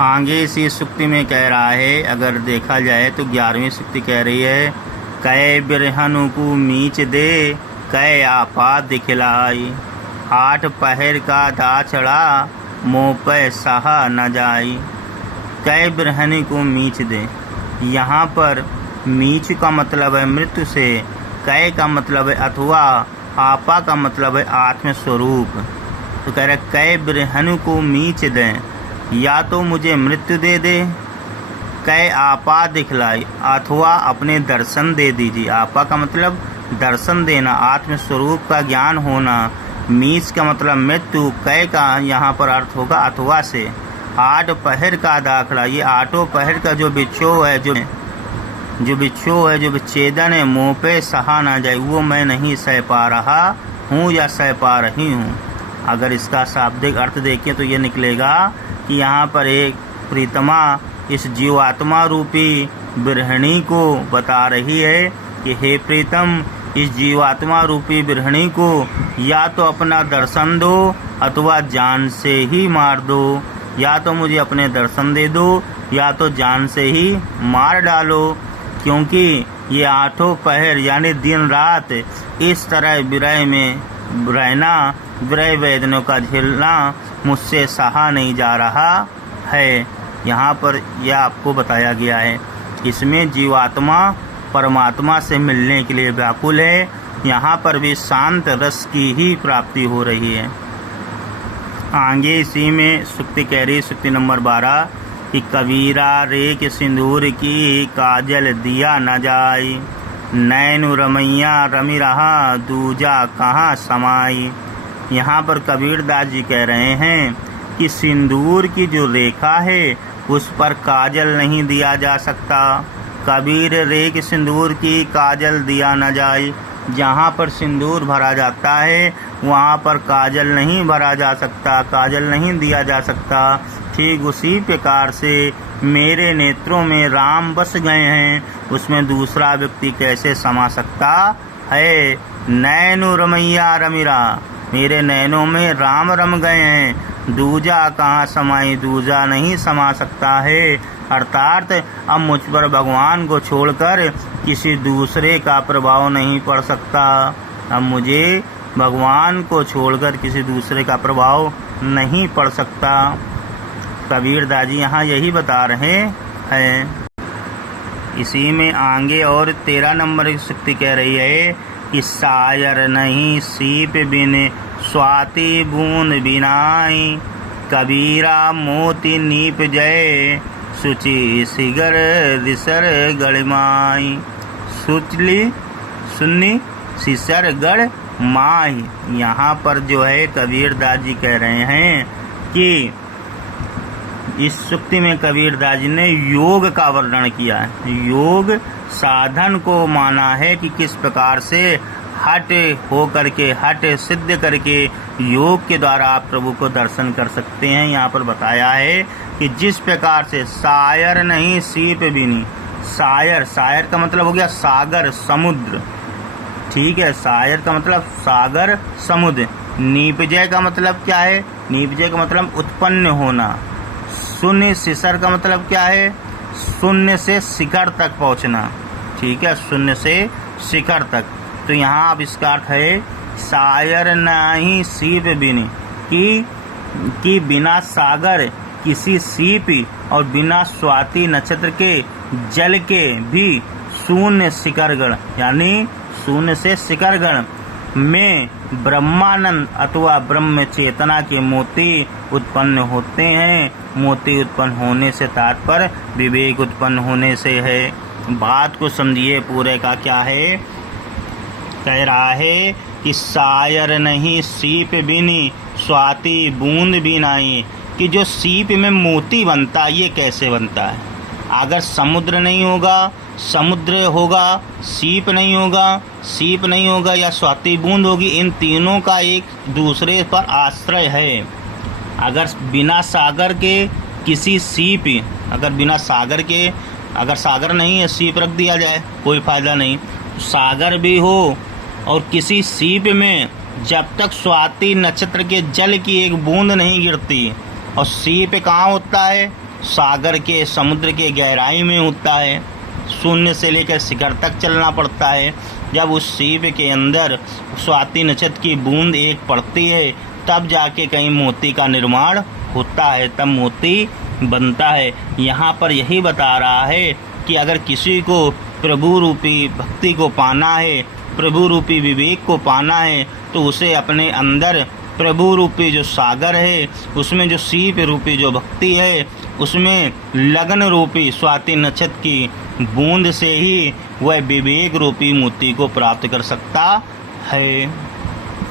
आगे इसी सुक्ति में कह रहा है, अगर देखा जाए तो 11वीं सुक्ति कह रही है, कै बिरहनु को मीच दे कै आपा दिखलाई, 8 पहर का दाछड़ा मोह पे सहा न जाई। कै बिरहनु को मीच दे, यहाँ पर मीच का मतलब है मृत्यु से, कै का मतलब है अथवा, आपा का मतलब है आत्मस्वरूप। तो कह रहे कै बिरहनु को मीच दे, या तो मुझे मृत्यु दे दे, कै आपा दिखलाई अथवा अपने दर्शन दे दीजिए। आपा का मतलब दर्शन देना, आत्मस्वरूप का ज्ञान होना। मीच का मतलब मृत्यु, कै का यहाँ पर अर्थ होगा अथवा से। 8 पहर का दाखला, ये 8 पहर का जो विक्षोभ है, जो विक्षोभ है, जो विच्छेदन है, मुँह पे सहा ना जाए, वो मैं नहीं सह पा रहा हूँ या सह पा रही हूँ। अगर इसका शाब्दिक अर्थ देखें तो ये निकलेगा कि यहाँ पर एक प्रीतमा इस जीवात्मा रूपी बिरहणी को बता रही है कि हे प्रीतम, इस जीवात्मा रूपी बिरहणी को या तो अपना दर्शन दो अथवा जान से ही मार दो, या तो मुझे अपने दर्शन दे दो या तो जान से ही मार डालो, क्योंकि ये 8 पहर यानी दिन रात इस तरह विरह में रहना, विरह वेदनों का झेलना मुझसे सहा नहीं जा रहा है। यहाँ पर यह आपको बताया गया है। इसमें जीवात्मा परमात्मा से मिलने के लिए व्याकुल है। यहाँ पर भी शांत रस की ही प्राप्ति हो रही है। आगे इसी में सुक्ति कह रही, सुक्ति नंबर 12 कि कबीरा रे के सिंदूर की काजल दिया न जाई, नैन रमैया रमी रहा दूजा कहाँ समाई। यहाँ पर कबीरदास जी कह रहे हैं कि सिंदूर की जो रेखा है उस पर काजल नहीं दिया जा सकता। कबीर रे के सिंदूर की काजल दिया न जाए, जहाँ पर सिंदूर भरा जाता है वहाँ पर काजल नहीं भरा जा सकता, काजल नहीं दिया जा सकता। ठीक उसी प्रकार से मेरे नेत्रों में राम बस गए हैं, उसमें दूसरा व्यक्ति कैसे समा सकता है। नैनु रमैया रमिरा, मेरे नैनों में राम रम गए हैं, दूजा कहाँ समाई, दूजा नहीं समा सकता है। अर्थात अब मुझ पर भगवान को छोड़कर किसी दूसरे का प्रभाव नहीं पड़ सकता। अब मुझे भगवान को छोड़कर किसी दूसरे का प्रभाव नहीं पड़ सकता। कबीरदास जी यहाँ यही बता रहे हैं। इसी में आगे और 13 नंबर की सुक्ति कह रही है कि सायर नहीं सीप बिन स्वाति बूंद बिनाई, कबीरा मोती नीप जय सुचि सिगर रिसर गढ़माई। सुचली सुन्नी सिसर गढ़ माई। यहाँ पर जो है कबीरदास जी कह रहे हैं कि इस सुक्ति में कबीरदास जी ने योग का वर्णन किया है। योग साधन को माना है कि किस प्रकार से हट हो करके, हट सिद्ध करके योग के द्वारा आप प्रभु को दर्शन कर सकते हैं। यहाँ पर बताया है कि जिस प्रकार से सायर नहीं सीप बिनी, सायर, सायर का मतलब हो गया सागर समुद्र, ठीक है, सायर का मतलब सागर समुद्र। नीपजय का मतलब क्या है, नीपजय का मतलब उत्पन्न होना। शून्य शिखर का मतलब क्या है, शून्य से शिखर तक पहुंचना, ठीक है, शून्य से शिखर तक। तो यहाँ अब इसका अर्थ है सायर नहीं सीप बिनी, कि बिना सागर किसी सीप और बिना स्वाति नक्षत्र के जल के भी शून्य शिखरगण यानी शून्य से शिखरगण में ब्रह्मानंद अथवा ब्रह्म चेतना के मोती उत्पन्न होते हैं। मोती उत्पन्न होने से तात्पर्य विवेक उत्पन्न होने से है। बात को समझिए पूरे का क्या है। कह रहा है कि सायर नहीं सीप बिनी स्वाति बूंद भी नहीं, कि जो सीप में मोती बनता है ये कैसे बनता है। अगर समुद्र नहीं होगा, समुद्र होगा, सीप नहीं होगा, सीप नहीं होगा या स्वाति बूंद होगी, इन तीनों का एक दूसरे पर आश्रय है। अगर बिना सागर के किसी सीप, अगर बिना सागर के, अगर सागर नहीं है सीप रख दिया जाए कोई फायदा नहीं। सागर भी हो और किसी सीप में जब तक स्वाति नक्षत्र के जल की एक बूंद नहीं गिरती, और सीप कहाँ होता है, सागर के समुद्र के गहराई में होता है। शून्य से लेकर शिखर तक चलना पड़ता है। जब उस सीप के अंदर स्वाति नक्षत्र की बूंद एक पड़ती है तब जाके कहीं मोती का निर्माण होता है, तब मोती बनता है। यहाँ पर यही बता रहा है कि अगर किसी को प्रभु रूपी भक्ति को पाना है, प्रभु रूपी विवेक को पाना है, तो उसे अपने अंदर प्रभु रूपी जो सागर है, उसमें जो सीप रूपी जो भक्ति है, उसमें लगन रूपी स्वाति नक्षत्र की बूंद से ही वह विवेक रूपी मोती को प्राप्त कर सकता है।